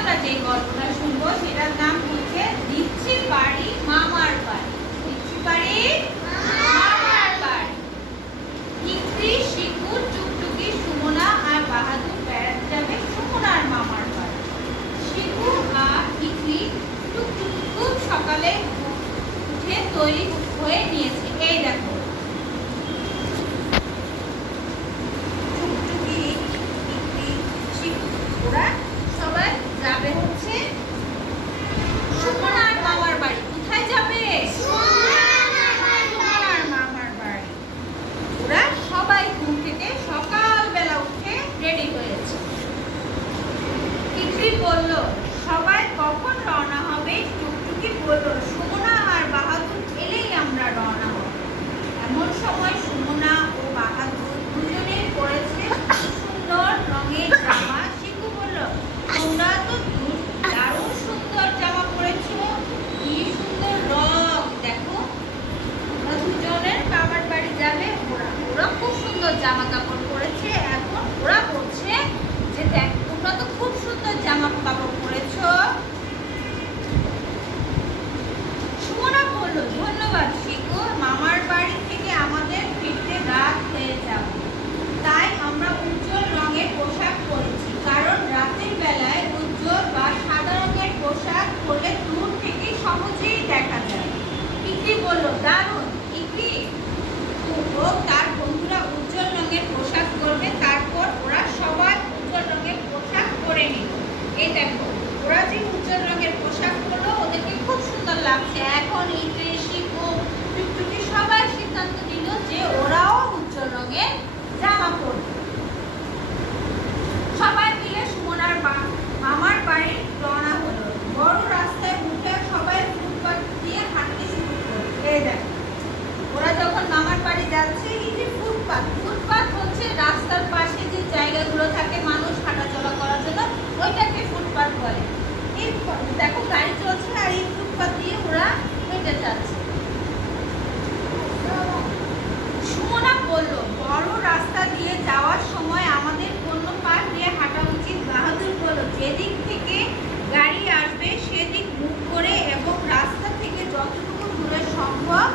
আমরা যে গল্পটা শুনবো সেটার নাম হচ্ছে দিচ্ছি বাড়ি মামার বাড়ি। দিচ্ছি বাড়ি মামার বাড়ি। ইকরি, শিকু, টুকটুকি, সুমনা আর বাহাদুর বেড়াতে যাবে সুমনার মামার বাড়ি। শিকু আর ইকরি টুকটুকি খুব সকালে উঠে তৈরি হয়ে নিয়েছে। এই দেখো টুকটুকি, ইকরি, শিকু ওরা সবাই যাবে হচ্ছে সুমনার মামার বাড়ি। কোথায় যাবে? সুমনার মামার বাড়ি। ওরা সবাই ঘুম থেকে সকালবেলা উঠে রেডি হয়েছে। ইকরি বলল, সবাই কখন রওনা হবে? টুকটুকি বলল, সুমনা আর বাহাদুর এলেই আমরা রওনা হব। এমন সময় সুমনা ও বাহাদুর দুজনেই পরেছে সুন্দর রঙের জামা। শিকু বলল, তোমরা তো দারুণ সুন্দর জামা পরেছো, কি সুন্দর রং। দেখো ওরা দুজনের মামার বাড়ি যাবে। ওরা খুব সুন্দর জামা কাপড় পরেছে। এখন ওরা বলছে যে দেখ তোমরা তো খুব সুন্দর জামা কাপড় পরেছো। সুমনা বলল, ধন্যবাদ শিকু, মামার বাড়ি থেকে আমাদের ফিরতে রাত হয়ে যাবে, তাই আমরা উজ্জ্বল রঙের পোশাক পরেছি, কারণ রাতের বেলায় উজ্জ্বল বা সাদা রঙের পোশাক পরলে দূর থেকে সহজেই দেখা যায়। ইকরি বলল, দারুণ। ইকরি ও তার বন্ধুরা উজ্জ্বল রঙের পোশাক পরবে। তারপর ওরা সবাই উজ্জ্বল রঙের পোশাক পরে নিল। এই দেখো ওরা যে উজ্জ্বল রঙের পোশাক পরলো ওদেরকে খুব সুন্দর লাগছে। এখন ইকরি, শিকু, টুকটুকি সবাই সিদ্ধান্ত নিল যে ওরাও উজ্জ্বল রঙের জামা পরবে। সবাই মিলে সুমনার মামার বাড়ি রওনা হলো। বড় রাস্তায় উঠে সবাই ফুটপাত দিয়ে হাঁটতে শুরু করলো। এই দেখো ওরা যখন মামার বাড়ি যাচ্ছে, এই যে ফুটপাত হচ্ছে রাস্তার পাশে যে জায়গাগুলো থাকে মানুষ হাঁটাচলা করার জন্য, ওইটাকে ফুটপাত বলে। এই দেখো গাড়ি চলছে আর এই ফুটপাত দিয়ে ওরা হেঁটে যাচ্ছে। সুমনা বলল, বড় রাস্তা দিয়ে যাওয়ার সময় আমাদের কোন পাশ দিয়ে হাঁটা উচিত? বাহাদুর বলল, যেদিক থেকে গাড়ি আসবে সেদিক মুখ করে এবং রাস্তা থেকে যতটুকু দূরে সম্ভব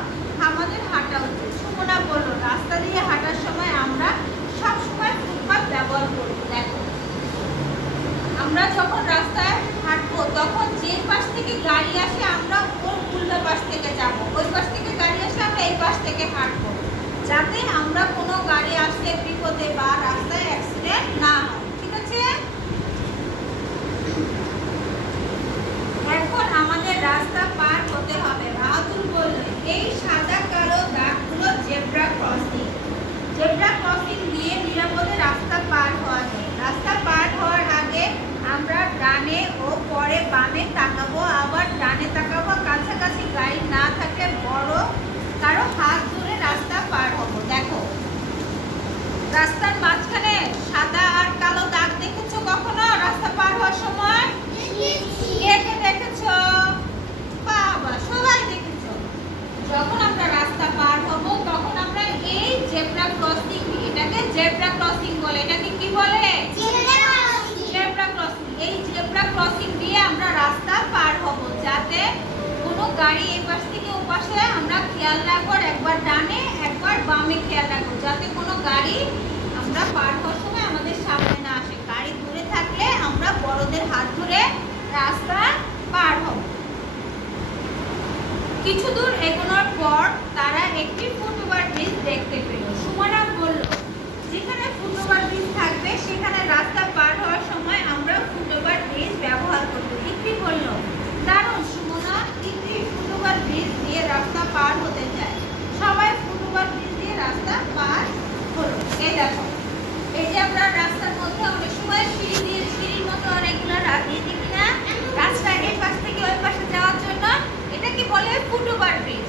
আমাদের হাঁটা উচিত। সুমনা বলল, রাস্তা দিয়ে হাঁটার সময় আমরা সব সময় ফুটপাত ব্যবহার করব। দেখো আমরা যখন রাস্তায় হাঁটবো তখন যে পাশ থেকে গাড়ি আসে আমরা ওর উল্টো পাশ থেকে যাব, ওই পাশ থেকে গাড়ি আসলে আমরা এই পাশ থেকে হাঁটবো, যাতে আমরা কোনো গাড়ি আসলে বিপদে বা রাস্তায় অ্যাক্সিডেন্ট না হয়। ঠিক আছে? এখন আমাদের রাস্তা পার হতে হবে। বাহাদুর বলল, এই সাদা কালো দাগগুলো জেব্রা ক্রসিং। জেব্রা ক্রসিং দিয়ে নিরাপদে রাস্তা পার হওয়া যায়। রাস্তা পার হওয়ার আগে আমরা ডানে ও পরে বামে তাকাবো, আবার ডানে তাকাবো। কাছাকাছি গাড়ি না থাকলে বড় কারো হাত ধরে রাস্তা পার হবো। দেখো রাস্তার মাঝখানে সাদা আর কালো দাগ দেখেছো কখনো রাস্তা পার হওয়ার সময়? কে দেখেছো? বাবা সবাই দেখেছো। যখন আমরা রাস্তা পার হব তখন আমরা এই জেব্রা ক্রসিং, এটাকে জেব্রা ক্রসিং বলে। এটাকে কি বলে? Zebra crossing. এই জেব্রা ক্রসিং দিয়ে আমরা রাস্তা পার হব, যাতে কোনো গাড়ি এই পাশ থেকে ও পাশে আমরা খেয়াল রাখবো, একবার ডানে একবার বামে খেয়াল রাখবো, যাতে কোনো গাড়ি আমরা পার হওয়ার সময় আমাদের সামনে না আসে। গাড়ি দূরে থাকলে আমরা বড়দের হাত ধরে রাস্তা পার হব। কিছু দূর এগোনোর পর তারা একটি ফুটওভার ব্রিজ দেখতে পেল। সুমনা বলল, যেখানে ফুটওভার ব্রিজ থাকবে সেখানে রাস্তা পার হওয়ার সময় আমরা ফুটওভার ব্রিজ ব্যবহার করব। ইকরি বলল, দারুণ সুমনা। ইকরি ফুটওভার ব্রিজ দিয়ে রাস্তা পার হতে চায়। সবাই ফুটওভার ব্রিজ দিয়ে রাস্তা পার হলো। এই দেখো এই যে আমরা রাস্তার মধ্যে অনেক সময় সিঁড়ির মতো অনেকগুলো রাস্তা দেখি না, রাস্তা এই পাশ থেকে ওই পাশে যাওয়ার জন্য, এটাকে বলে ফুটওভার ব্রিজ।